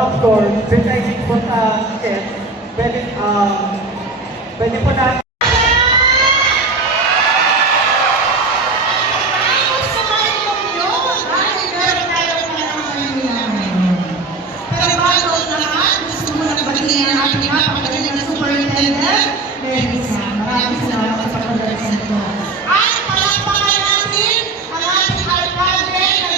of course, since I think po yes, pwede po natin maraming salamat sa pagdalasan ko. At palakpakan natin ang ating alkalde na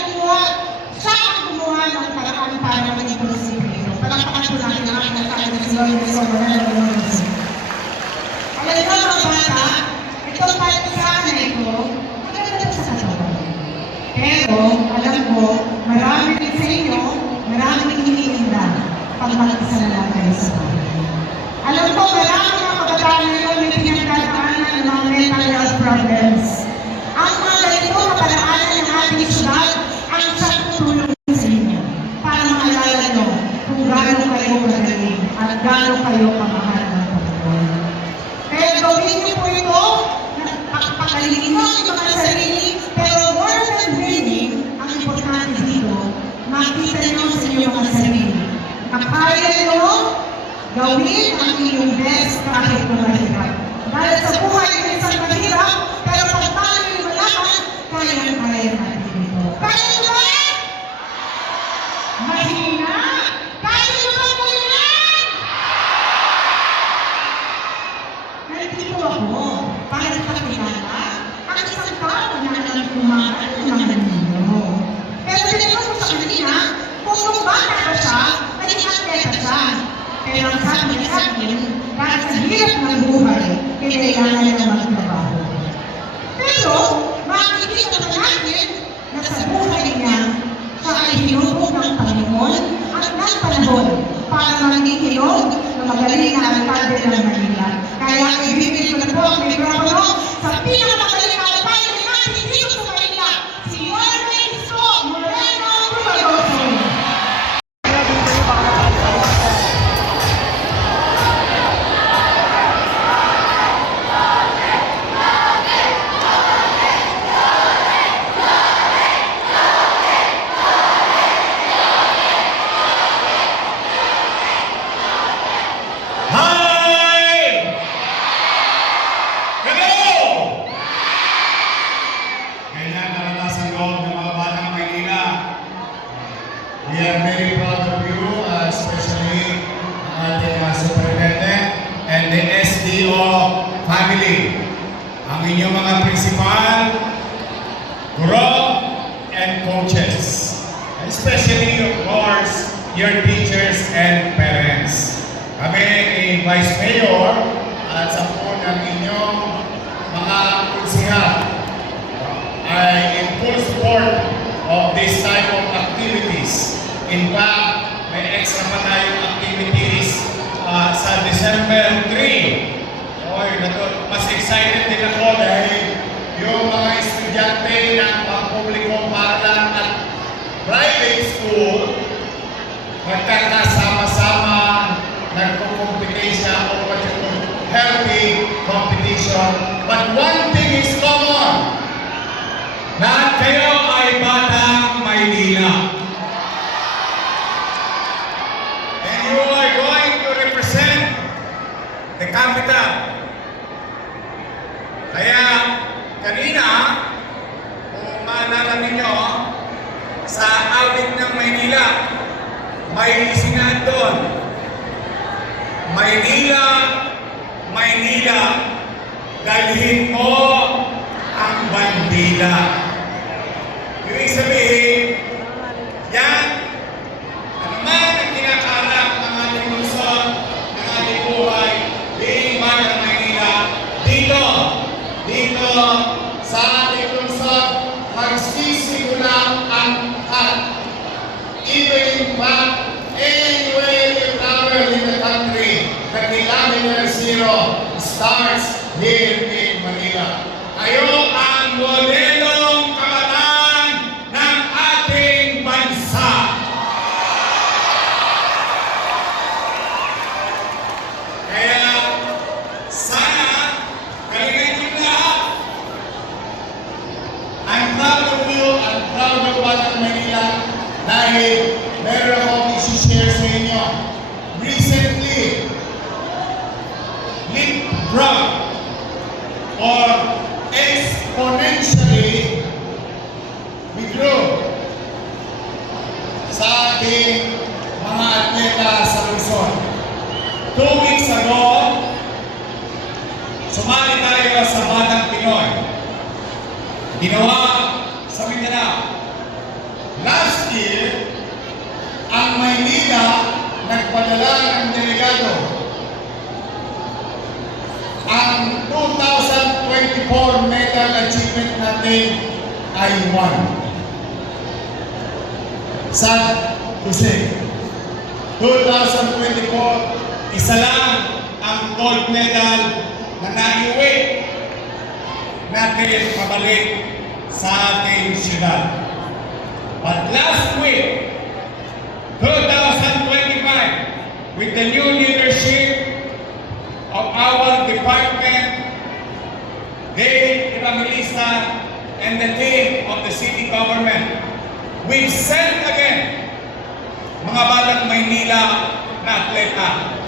siya ang gumawa ng paraan para maging munisipyo. Palakpakan po natin ang ating alkalde na si Lord Sobrano. Alam niyo mga bata, itong pagkasana ito, maganda sa katawan. Pero, alam ko, marami din sa inyo, marami din hinihinda pag magkasala kayo sa bahay. Alam ko, marami mga kabataan ngayon may pinagdadaanan ng mga mental health problems. Ang mga ganito kaparaanan ng ating syudad ang siyang tutulong sa inyo para maalala nyo kung gaano kayo magaling at gaano kayo kamahal ng Panginoon. Kaya gawin niyo po ito, pakalingin mo ang mga sarili, pero more than dreaming, ang importante dito, makita nyo sa inyong mga sarili. Kaya nyo gawin ang inyong best kahit mahirap. Dahil sa buhay ng isang mahirap, pero pag tayo yung malaman, kaya natin ito. Kaya nyo ba? Mahina? Kaya nyo ba mahina? Nandito ako para ipakilala ang isang tao na alam kumakan ng mga ninyo. Pero tinanong ko sa kanina, kung bata pa siya, naging atleta siya. Pero ang sabi niya sa akin, dahil sa hirap ng buhay, kailangan niya na magtrabaho. Pero, makikita naman natin na sa buhay niya, siya ay hinubog ng Panginoon at ng panahon para maging hilog na magaling na alkalde ng Manila. Kaya ibibigay ko na po ang mikropono sa pinakamagaling na alkalde natin dito sa Manila, si Yorme Isko Moreno Tumagoso. We are very proud of you, especially ang ating superintendent and the SDO family. Ang inyong mga principal, guro, and coaches. Especially, of course, your teachers and parents. Kami ni Vice Mayor at sa po ng inyong mga konsihal ay in full support of this type of activities. In fact, may extra pa tayong activities sa December 3. Oy, mas excited din ako dahil yung mga estudyante ng pampublikong paaralan at private school magkakasama-sama nagko-competition o what you call healthy competition. But one thing is common. Lahat kayo ay batang Maynila. And you are going to represent the capital. Kaya kanina, kung maalala ninyo, sa awit ng Maynila, may isinad doon. Maynila, Maynila, dalhin mo ang bandila. Ibig sabihin, yan, ano man ang kinakaharap ng ating lungsod, ng ating buhay, di man ang Maynila, dito, sa ating lungsod, magsisimula ang lahat. Even in fact, anywhere you travel in the country, the kilometer zero starts here in Manila. Kayo ang modelong kabataan ng ating bansa. Kaya sana galingan niyo lahat. I'm proud of you, I'm proud of Batang Manila dahil meron akong isi-share sa inyo. or exponentially withdrew sa ating mga atleta sa Luzon. 2 weeks ago, sumali tayo sa Batang Pinoy. Ginawa sa Mindanao. Last year, ang Maynila nagpadala ng delegado. Ang 2024 medal achievement natin ay 1. Sad to say, 2024, isa lang ang gold medal na naiuwi natin pabalik sa ating syudad. But last week, 2025, with the new leadership of our department, Dave Evangelista, and the team of the city government, we sent again mga Batang Maynila na atleta.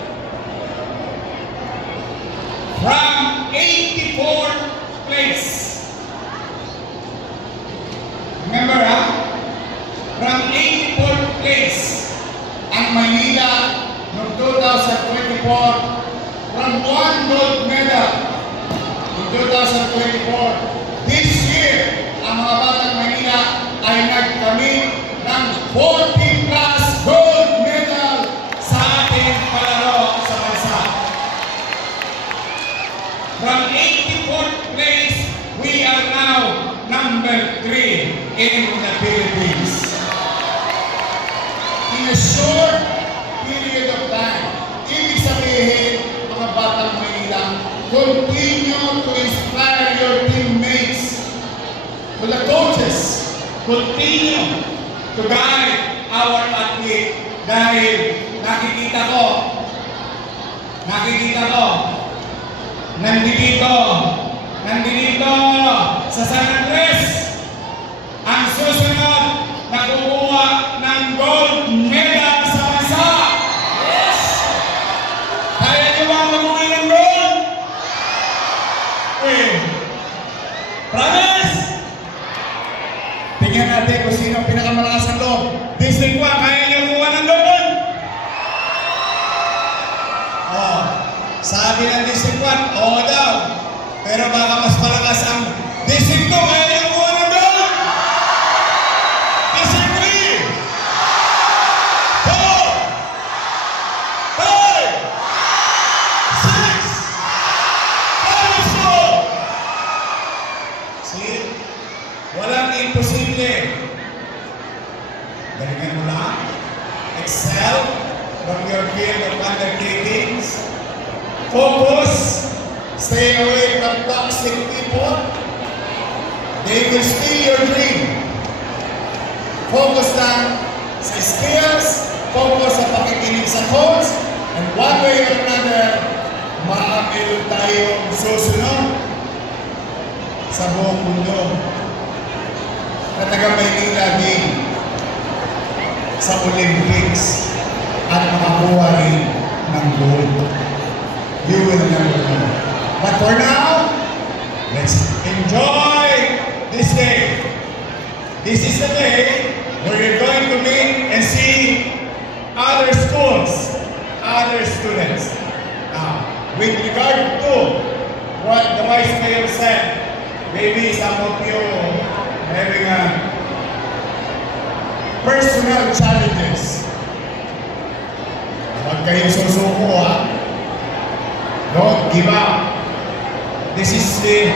From 84th place. Remember, from 84th place ang Maynila noong 2024 from 1 gold medal in 2024. This year, ang mga Batang Maynila ay nagkamit ng 40 plus gold medal sa ating palaro sa bansa. From 84th place, we are now number 3 in the Philippines. In a short period of time, ibig sabihin, mga Batang Maynila, continue to inspire your teammates, to the coaches, continue to guide our athlete dahil nakikita ko, nandito sa San Andres, ang susunod na kukuha ng gold medal sa bansa. Yes! Kaya niyo ba mag-uwi ng gold? Promise? Tingnan natin kung sino ang pinakamalakas ng loob. District 1, kaya niyo kumuha ng gold? Oh, sabi ng District 1, oo daw. Pero baka mas malakas ang District 2, kaya niyo kumuha ng gold? District 3, 4, 5, 6, see? Walang imposible. Galingan mo lang. Excel from your field of undertakings. Focus. Stay away from toxic people. They will steal your dream. Focus lang sa skills. Focus sa pakikinig sa coach. And one way or another, maamil tayong susunod sa buong mundo na taga-Maynila din sa Olympics at makakuha rin ng gold. You will never know. But for now, let's enjoy this day. This is the day where you're going to meet and see other schools, other students. Now, with regard to what the Vice Mayor said, maybe some of you having personal challenges. Huwag kayong susuko, ha? Don't give up. This is the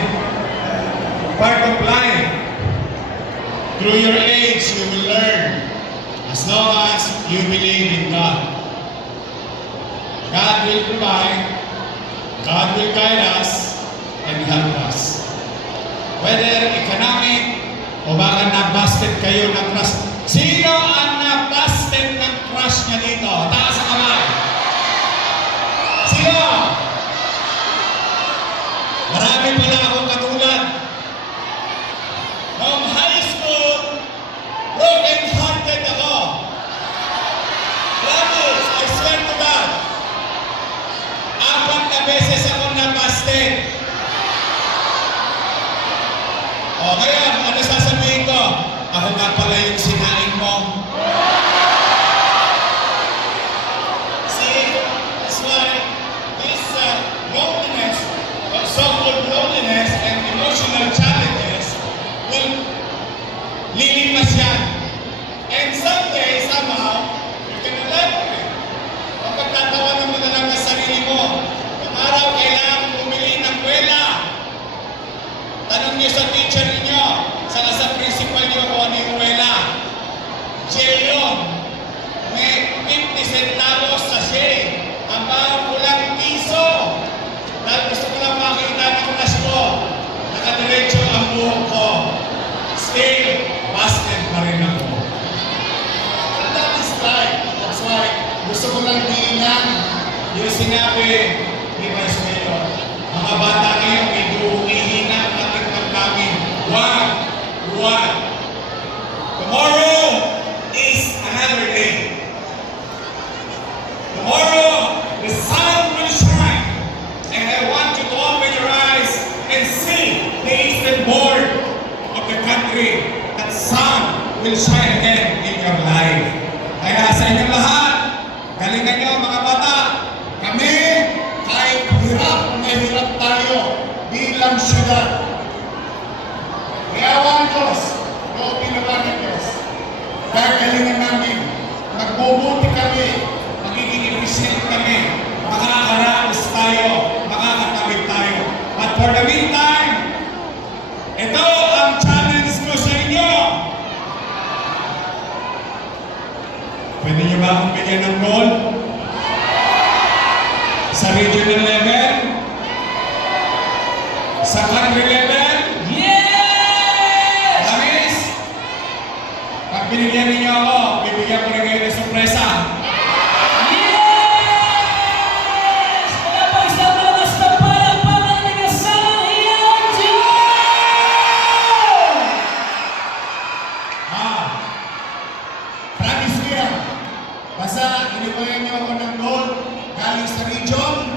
part of life. Through your age, you will learn. As long as you believe in God. God will provide, God will guide us, and help us. Whether economic, o baka na-busted kayo ng crush. Sino ang na-busted ng crush niya dito? Taas ang kamay. Sino? Marami pala akong katulad. Noong high school, broken-hearted ako. Promise, I swear to God. 4 na beses ako na-busted. O ngayon, ano sasabihin ko? Ako nga pala yung sinaing mo. See, that's why this loneliness, so-called loneliness and emotional challenges will lilipas yan. And someday, somehow, you can learn it. Kapag tatawanan mo na lang ang sarili mo, kung araw kailangan bumili ng kwela, tanong niyo sa teacher niyo, sa principal niyo kung ano yung kwela. Jail yun. May 50 centavos sa share. Ang kulang piso. Dahil gusto ko lang makita ng class ko. Nakadiretso ang buhok ko. Still, busted pa rin ako. And that is right. That's why gusto ko lang diinan yung sinabi ni Vice Mayor. Mga bata ngayon, may humihina ang ating damdamin. One. Tomorrow is another day. Tomorrow, the sun will shine. And I want you to open your eyes and see the eastern border of the country. That sun will shine again in your life. Kaya sa inyong lahat, galingan nyo mga bata, kami, kahit hirap na hirap tayo bilang syudad. Kayawan Diyos, o pinawagan Diyos. Gagalingan namin, magbubuti kami, magiging efficient kami, makakaraos tayo, makakatawid tayo. But for the meantime, ito ang challenge ko sa inyo. Pwede niyo ba akong bigyan ng goal? Sa regional level? Sa country level? Pag binigyan ninyo ako, bibigyan ko rin kayo ng sorpresa. Yes! Kaya po isang lakas na palakpakan ng kasama iyan Promise ko yan. Basta iniwayan niyo ako ng goal galing sa region.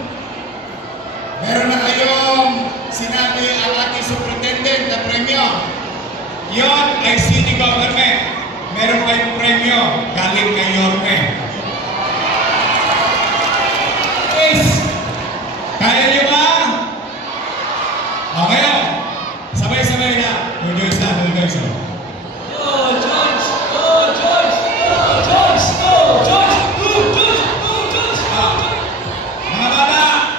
Meron na kayong sinabi ang ating superintendent na premyo. Yon ay city government. Meron kayong premyo galing kay Yorme. Please, kaya niyo ba? O ngayon, sabay-sabay na. Tuloy sa. Go, George! Go, George! Go, George! Go, George! Go, George! Go, George! Go, George! Mga bata,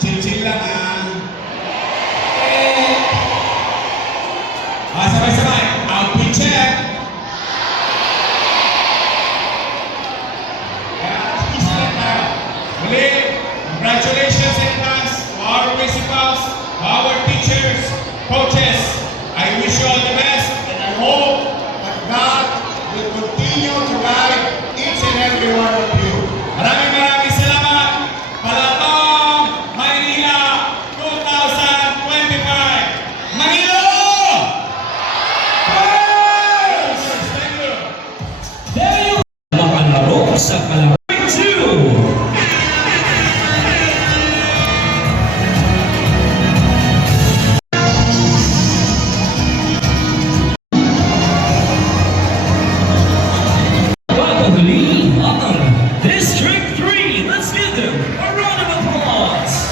chill-chill lang ah. Sabay-sabay. Outfit check. Muli, congratulations in advance to our principals, to our teachers, coaches. I wish you all the best and I hope that God will continue to guide each and every one of you. Maraming salamat. Palatong Maynila 2025. Manilo! Thank you. There you mga laro sa kalaro 2. Probably District 3. Let's give them a round of applause.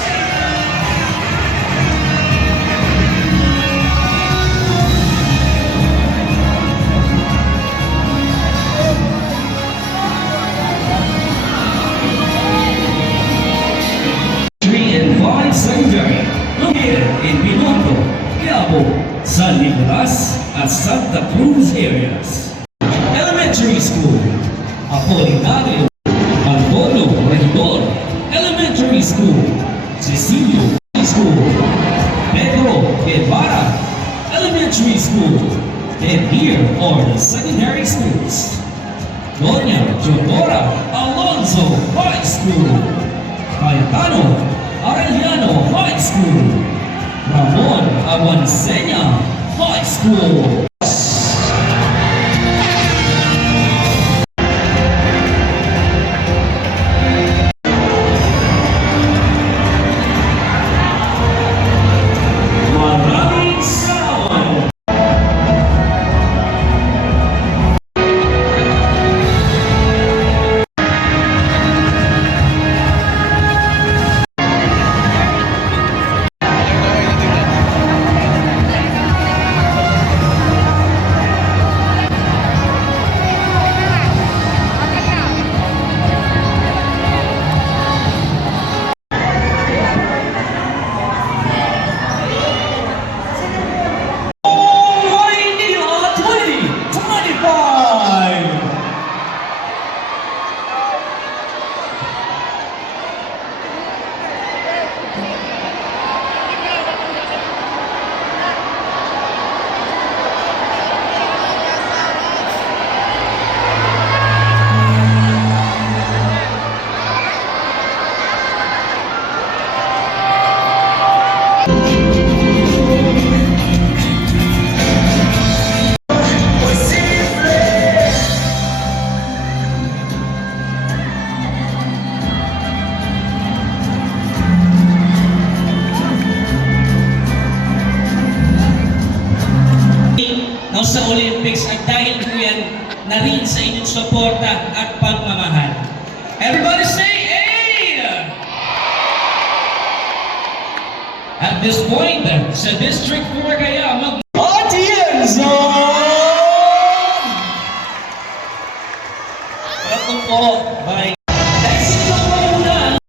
Secondary, located in Binondo, Quiapo, San Nicolas, at Santa Cruz areas. Elementary School, Apolinario, Antonio Rendon, Elementary School, Cecilio School, Pedro Guevara, Elementary School, and here are the secondary schools. Doña Teodora Alonso High School, Cayetano Arellano High School, Ramon Aguancena High School. Maraming salamat. Olympics at dahil po yan na rin sa inyong suporta at pagmamahal. Everybody say A! At this point, sa District 4 kaya Audience Zone! Welcome po, bye. Next ito po muna.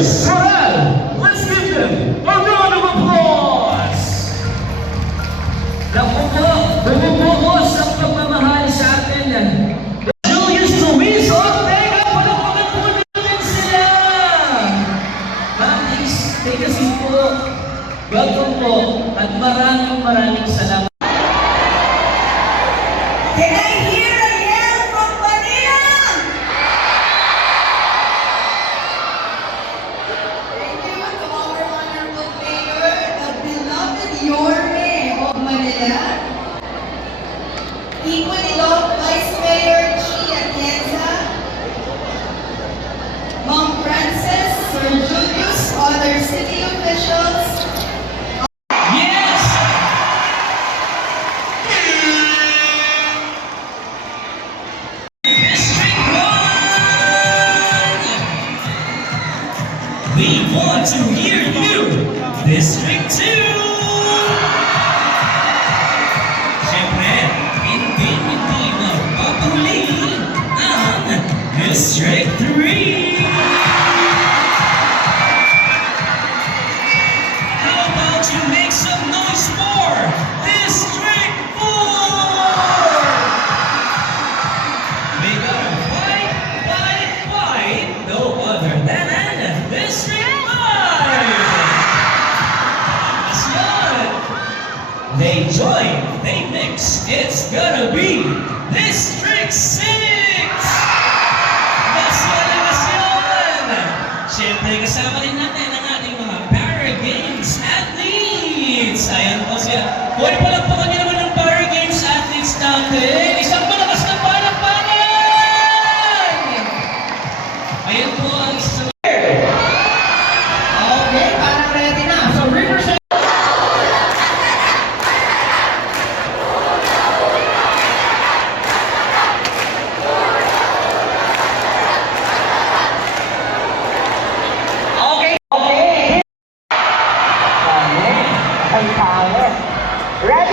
Sorel, let's give them a round of applause! Naku po, bumubuhos ang pagmamahal sa atin. Julius Luis Ortega, palakpakan po natin sila! Please, take a seat po. Welcome po at maraming salamat. Can I hear a yell from Manila? Thank you to our honorable mayor, the beloved Yorme of Manila. Equally loved Vice Mayor Chi Atienza, Ma'am Frances, Sir Julius, other city officials, Yes! District 1! We want to hear you! District 2! Siyempre, hindi magpapahuli ang District 3! How about you make some noise for District 4? We gotta fight, no other than District 5! That's good! They join, they mix, it's gonna be District 6! Nasyon! Siyempre, kasama rin natin ang ating mga Para Games athletes! Ayan po siya. Huwag palagpakan niyo naman ng Para Games athletes natin. Isang malakas na palakpakan! Ayan po ang isa sa okay, parang ready na. So, Riverside. Okay. Ang power. Ready?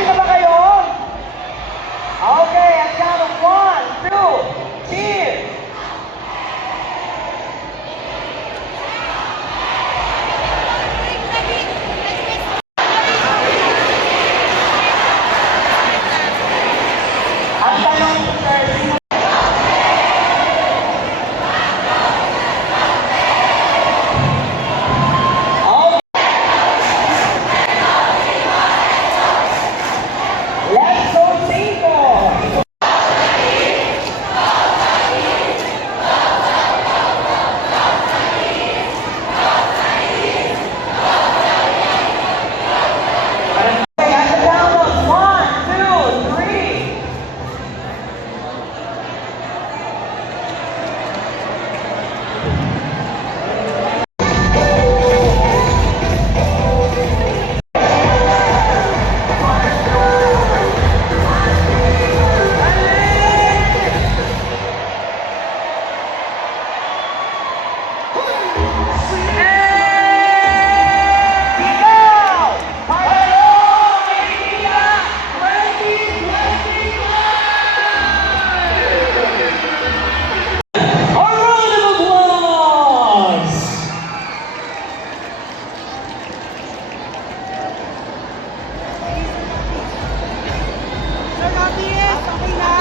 Yes, okay na.